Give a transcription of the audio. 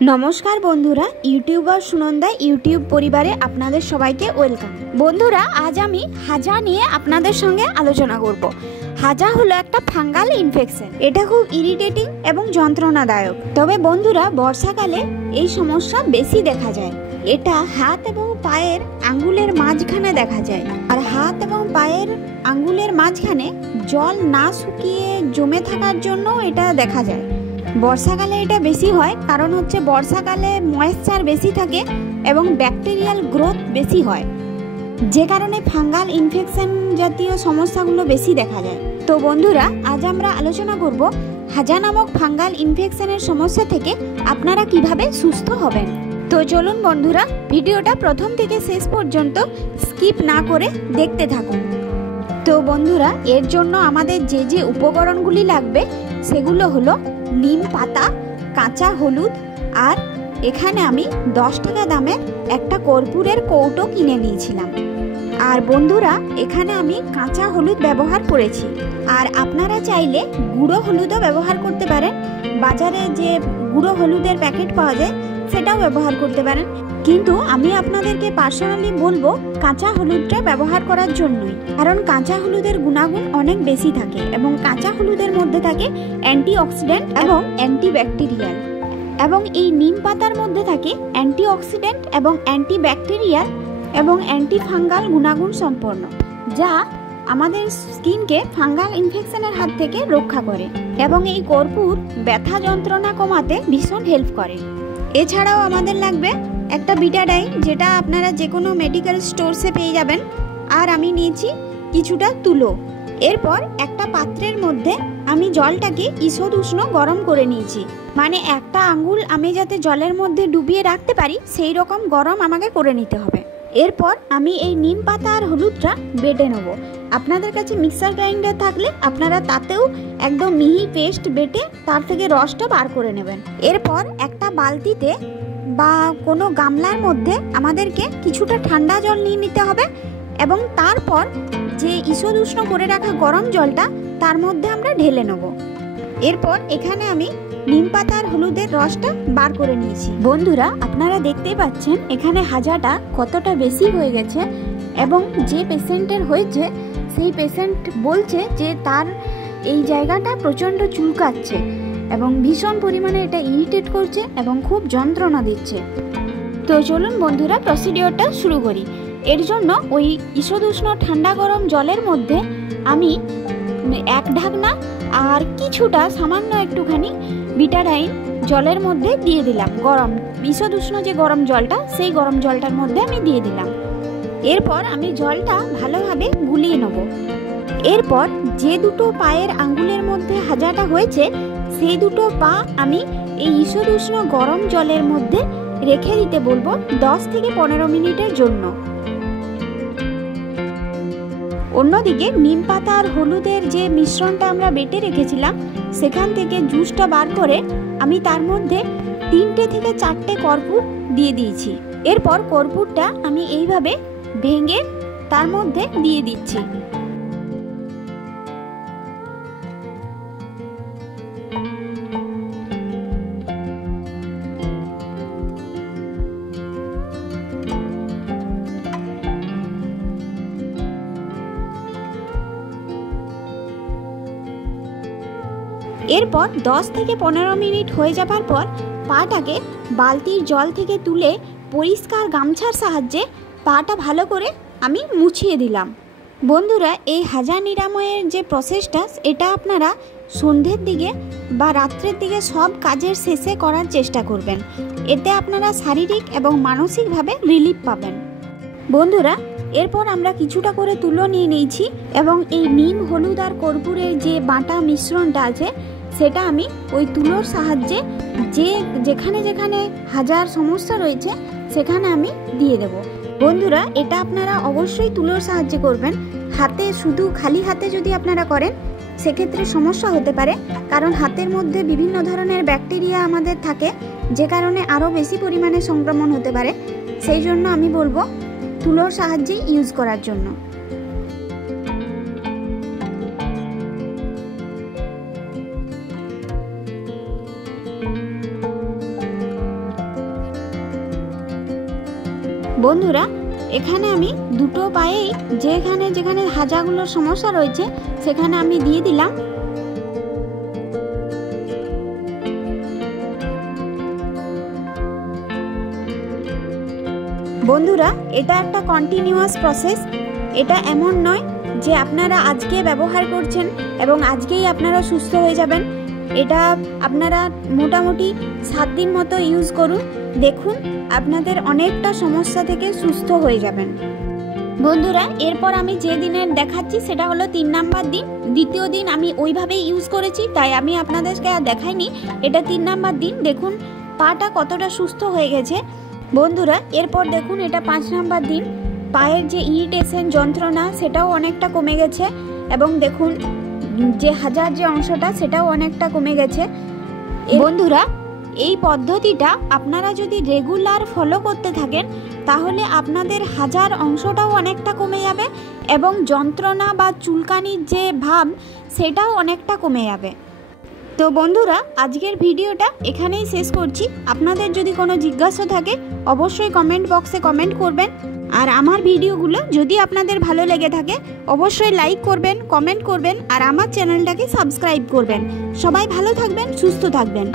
নমস্কার বন্ধুরা, YouTuber Sunanda YouTube পরিবারে আপনাদের সবাইকে ওয়েলকাম। বন্ধুরা, আজ আমি হাজা নিয়ে আপনাদের সঙ্গে আলোচনা করব। হাজা হলো একটা ফাঙ্গাল ইনফেকশন। এটা খুব ইরিটেটিং এবং যন্ত্রণাদায়ক। তবে বন্ধুরা, বর্ষাকালে এই সমস্যা বেশি দেখা যায়। এটা হাত এবং পায়ের আঙ্গুলের মাঝখানে দেখা যায়। আর হাত এবং পায়ের আঙ্গুলের মাঝখানে জল না শুকিয়ে জমে থাকার জন্য এটা দেখা যায়। বর্ষাকালে এটা বেশি হয়, কারণ হচ্ছে বর্ষাকালে ময়েশ্চার বেশি থাকে এবং ব্যাকটেরিয়াল গ্রোথ বেশি হয়, যে কারণে ফাঙ্গাল ইনফেকশন জাতীয় সমস্যাগুলো বেশি দেখা যায়। তো বন্ধুরা, আজ আমরা আলোচনা করব হাজা নামক ফাঙ্গাল ইনফেকশনের সমস্যা থেকে আপনারা কিভাবে সুস্থ হবেন। তো চলুন বন্ধুরা, ভিডিওটা প্রথম থেকে শেষ পর্যন্ত স্কিপ না করে দেখতে থাকুন। তো বন্ধুরা, এর জন্য আমাদের যে যে উপকরণগুলি লাগবে সেগুলো হলো নিম পাতা, কাঁচা হলুদ, আর এখানে আমি 10 টাকা দামের একটা কর্পূরের কৌটো কিনে নিয়েছিলাম। আর বন্ধুরা, এখানে আমি কাঁচা হলুদ ব্যবহার করেছি। আর আপনারা চাইলে গুঁড়ো হলুদও ব্যবহার করতে পারেন। বাজারে যে গুঁড়ো হলুদের প্যাকেট পাওয়া যায় সেটাও ব্যবহার করতে পারেন, কিন্তু আমি আপনাদেরকে পার্সোনালি বলবো কাঁচা হলুদটা ব্যবহার করার জন্যই। কারণ কাঁচা হলুদের গুণাগুণ অনেক বেশি থাকে এবং কাঁচা হলুদের মধ্যে থাকে অ্যান্টিঅক্সিডেন্ট এবং অ্যান্টিব্যাকটেরিয়াল, এবং এই নিম পাতার মধ্যে থাকে অ্যান্টিঅক্সিডেন্ট এবং অ্যান্টিব্যাকটেরিয়াল এবং অ্যান্টিফাঙ্গাল গুণাগুণ সম্পন্ন, যা আমাদের স্কিনকে ফাঙ্গাল ইনফেকশনের হাত থেকে রক্ষা করে। এবং এই কর্পূর ব্যথা যন্ত্রণা কমাতে ভীষণ হেল্প করে। এছাড়াও আমাদের লাগবে একটা বিটাডাইন, যেটা আপনারা যে কোনো মেডিকেল স্টোরসে পেয়ে যাবেন। আর আমি নিয়েছি কিছুটা তুলো। এরপর একটা পাত্রের মধ্যে আমি জলটাকে ঈষৎ উষ্ণ গরম করে নিয়েছি, মানে একটা আঙ্গুল আমি যাতে জলের মধ্যে ডুবিয়ে রাখতে পারি সেই রকম গরম আমাকে করে নিতে হবে। এরপর আমি এই নিম পাতা আর হলুদটা বেটে নেব। আপনাদের কাছে মিক্সার গ্রাইন্ডার থাকলে আপনারা তাতেও একদম মিহি পেস্ট বেটে তার থেকে রসটা বার করে নেবেন। এরপর একটা বালতিতে বা কোনো গামলার মধ্যে আমাদেরকে কিছুটা ঠান্ডা জল নিয়ে নিতে হবে এবং তারপর যে ঈষৎ উষ্ণ করে রাখা গরম জলটা তার মধ্যে আমরা ঢেলে নেব। এরপর এখানে আমি নিম পাতা আর হলুদের রসটা বার করে নিয়েছি। বন্ধুরা, আপনারা দেখতেই পাচ্ছেন এখানে হাজাটা কতটা বেশি হয়ে গেছে, এবং যে পেশেন্টের হয়েছে সেই পেশেন্ট বলছে যে তার এই জায়গাটা প্রচণ্ড চুলকাচ্ছে এবং ভীষণ পরিমাণে এটা ইরিটেট করছে এবং খুব যন্ত্রণা দিচ্ছে। তো চলুন বন্ধুরা, প্রসিডিওরটা শুরু করি। এর জন্য ওই ঈষৎ উষ্ণ ঠান্ডা গরম জলের মধ্যে আমি এক ঢাকনা আর কিছুটা সামান্য একটুখানি বিটাডাইন জলের মধ্যে দিয়ে দিলাম। গরম ঈষৎ উষ্ণ যে গরম জলটা, সেই গরম জলটার মধ্যে আমি দিয়ে দিলাম। এরপর আমি জলটা ভালোভাবে গুলিয়ে নেব। এরপর যে দুটো পায়ের আঙ্গুলের মধ্যে হাজাটা হয়েছে সেই দুটো পা আমি এই ঈষৎ উষ্ণ গরম জলের মধ্যে রেখে দিতে বলবো 10 থেকে 15 মিনিটের জন্য। অন্যদিকে নিম পাতা আর হলুদের যে মিশ্রণটা আমরা বেটে রেখেছিলাম সেখান থেকে জুসটা বার করে আমি তার মধ্যে 3টে থেকে 4টে কর্পূর দিয়ে দিয়েছি। এরপর কর্পূরটা আমি এইভাবে ভেঙে তার মধ্যে দিয়ে দিচ্ছি। এরপর 10 থেকে 15 মিনিট হয়ে যাবার পর পাটাকে বালতির জল থেকে তুলে পরিষ্কার গামছার সাহায্যে পাটা ভালো করে আমি মুছিয়ে দিলাম। বন্ধুরা, এই হাজা নিরাময়ের যে প্রসেসটা এটা আপনারা সন্ধ্যের দিকে বা রাত্রের দিকে সব কাজের শেষে করার চেষ্টা করবেন। এতে আপনারা শারীরিক এবং মানসিকভাবে রিলিফ পাবেন। বন্ধুরা, এরপর আমরা কিছুটা করে তুলো নিয়ে নিয়েছি এবং এই নিম হলুদ আর কর্পূরের যে বাটা মিশ্রণটা আছে সেটা আমি ওই তুলোর সাহায্যে যেখানে যেখানে হাজার সমস্যা রয়েছে সেখানে আমি দিয়ে দেব। বন্ধুরা, এটা আপনারা অবশ্যই তুলোর সাহায্যে করবেন। হাতে শুধু খালি হাতে যদি আপনারা করেন সেক্ষেত্রে সমস্যা হতে পারে, কারণ হাতের মধ্যে বিভিন্ন ধরনের ব্যাকটেরিয়া আমাদের থাকে, যে কারণে আরও বেশি পরিমাণে সংক্রমণ হতে পারে। সেই জন্য আমি বলবো তুলোর সাহায্যে ইউজ করার জন্য। বন্ধুরা এখানে আমি দুটো পায়েই যেখানে যেখানে হাজাগুলোর সমস্যা রয়েছে সেখানে আমি দিয়ে দিলাম। বন্ধুরা এটা একটা কন্টিনিউয়াস প্রসেস, এটা এমন নয় যে আপনারা আজকে ব্যবহার করছেন এবং আজকেই আপনারা সুস্থ হয়ে যাবেন। এটা আপনারা মোটামুটি 7 দিন মতো ইউজ করুন, দেখুন আপনাদের অনেকটা সমস্যা থেকে সুস্থ হয়ে যাবেন। বন্ধুরা এরপর আমি যে দিনের দেখাচ্ছি সেটা হলো 3 নাম্বার দিন। দ্বিতীয় দিন আমি ওইভাবেই ইউজ করেছি, তাই আমি আপনাদেরকে আর দেখাইনি। এটা 3 নাম্বার দিন, দেখুন পাটা কতটা সুস্থ হয়ে গেছে। বন্ধুরা এরপর দেখুন এটা 5 নাম্বার দিন, পায়ের যে ইরিটেশন যন্ত্রণা সেটাও অনেকটা কমে গেছে এবং দেখুন যে হাজার যে অংশটা সেটাও অনেকটা কমে গেছে। বন্ধুরা এই পদ্ধতিটা আপনারা যদি রেগুলার ফলো করতে থাকেন তাহলে আপনাদের হাজার অংশটাও অনেকটা কমে যাবে এবং যন্ত্রণা বা চুলকানির যে ভাব সেটাও অনেকটা কমে যাবে। তো বন্ধুরা আজকের ভিডিওটা এখানেই শেষ করছি। আপনাদের যদি কোনো জিজ্ঞাসা থাকে অবশ্যই কমেন্ট বক্সে কমেন্ট করবেন। আর আমার ভিডিওগুলো যদি আপনাদের ভালো লেগে থাকে অবশ্যই লাইক করবেন, কমেন্ট করবেন আর আমার চ্যানেলটাকে সাবস্ক্রাইব করবেন। সবাই ভালো থাকবেন, সুস্থ থাকবেন।